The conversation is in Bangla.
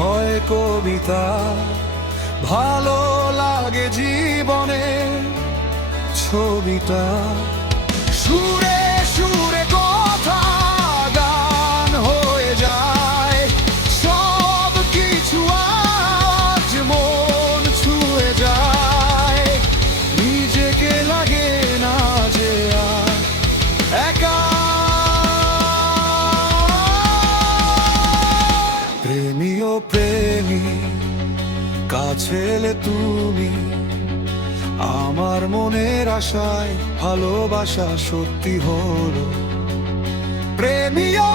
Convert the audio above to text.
হয় কবিতা। ভালো লাগে জীবনে ছবিটা, সুরে সুরে কথা গান হয়ে যায়, সব কিছু আজ মন ছুঁয়ে যায়। নিজেকে লাগে না যে আর একা। প্রেমী ও প্রেমী, কাছে এলে তুমি, আমার মনের আশায় ভালোবাসা সত্যি হলো। প্রেমী ও